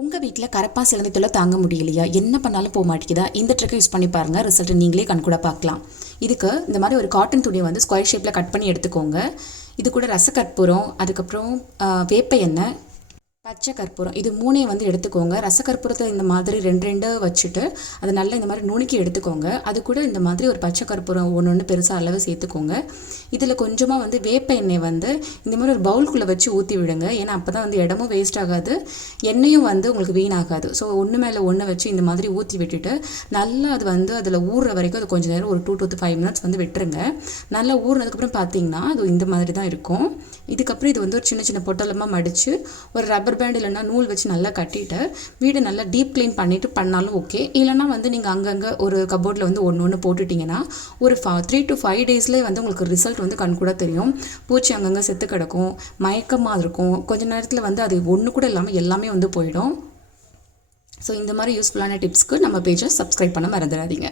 உங்கள் வீட்டில் கரப்பா சிலந்தி தொல்லை தாங்க முடியலையா? என்ன பண்ணாலும் போக மாட்டேங்குதா? இந்த ட்ரிக்கை யூஸ் பண்ணி பாருங்கள், ரிசல்ட்டை நீங்களே கண்கூட பார்க்கலாம். இதுக்கு இந்த மாதிரி ஒரு காட்டன் துணியை வந்து ஸ்கொயர் ஷேப்பில் கட் பண்ணி எடுத்துக்கோங்க. இது கூட ரசக்கற்பூரம், அதுக்கப்புறம் வேப்ப எண்ணெய், பச்சை கற்பூரம், இது மூணையும் வந்து எடுத்துக்கோங்க. ரசக்கற்பூரத்தை இந்த மாதிரி ரெண்டு வச்சுட்டு அதை நல்லா இந்த மாதிரி நுணுக்கி எடுத்துக்கோங்க. அது கூட இந்த மாதிரி ஒரு பச்சை கற்பூரம் ஒன்று பெருசாக அளவு சேர்த்துக்கோங்க. இதில் கொஞ்சமாக வந்து வேப்ப எண்ணெய் வந்து இந்த மாதிரி ஒரு பவுலுக்குள்ளே வச்சு ஊற்றி விடுங்க. ஏன்னா அப்போ தான் வந்து இடமும் வேஸ்ட் ஆகாது, எண்ணெயும் வந்து உங்களுக்கு வீணாகாது. ஸோ ஒன்று மேலே ஒன்று வச்சு இந்த மாதிரி ஊற்றி விட்டுட்டு நல்லா அது வந்து அதில் ஊறுற வரைக்கும் அது கொஞ்சம் நேரம் ஒரு 2 to 5 minutes வந்து விட்டுருங்க. நல்லா ஊறினதுக்கப்புறம் பார்த்தீங்கன்னா அது இந்த மாதிரி தான் இருக்கும். இதுக்கப்புறம் இது வந்து ஒரு சின்ன சின்ன பொட்டலமாக மடித்து ஒரு ரப்பர் பேண்ட் இல்லைன்னா நூல் வச்சு நல்லா கட்டிட்டு வீடை நல்லா டீப் க்ளீன் பண்ணிவிட்டு பண்ணாலும் ஓகே. இல்லைனா வந்து நீங்கள் அங்கங்கே ஒரு கபோர்டில் வந்து ஒன்று போட்டுட்டிங்கன்னா ஒரு 3 to 5 daysலேயே வந்து உங்களுக்கு ரிசல்ட் வந்து கண்கூட தெரியும். பூச்சி அங்கங்கே செத்து கிடக்கும், மயக்கமாக இருக்கும், கொஞ்சம் நேரத்தில் வந்து அது ஒன்று கூட இல்லாமல் எல்லாமே வந்து போயிடும். ஸோ இந்த மாதிரி யூஸ்ஃபுல்லான டிப்ஸ்க்கு நம்ம பேஜை சப்ஸ்கிரைப் பண்ண மறந்துடாதீங்க.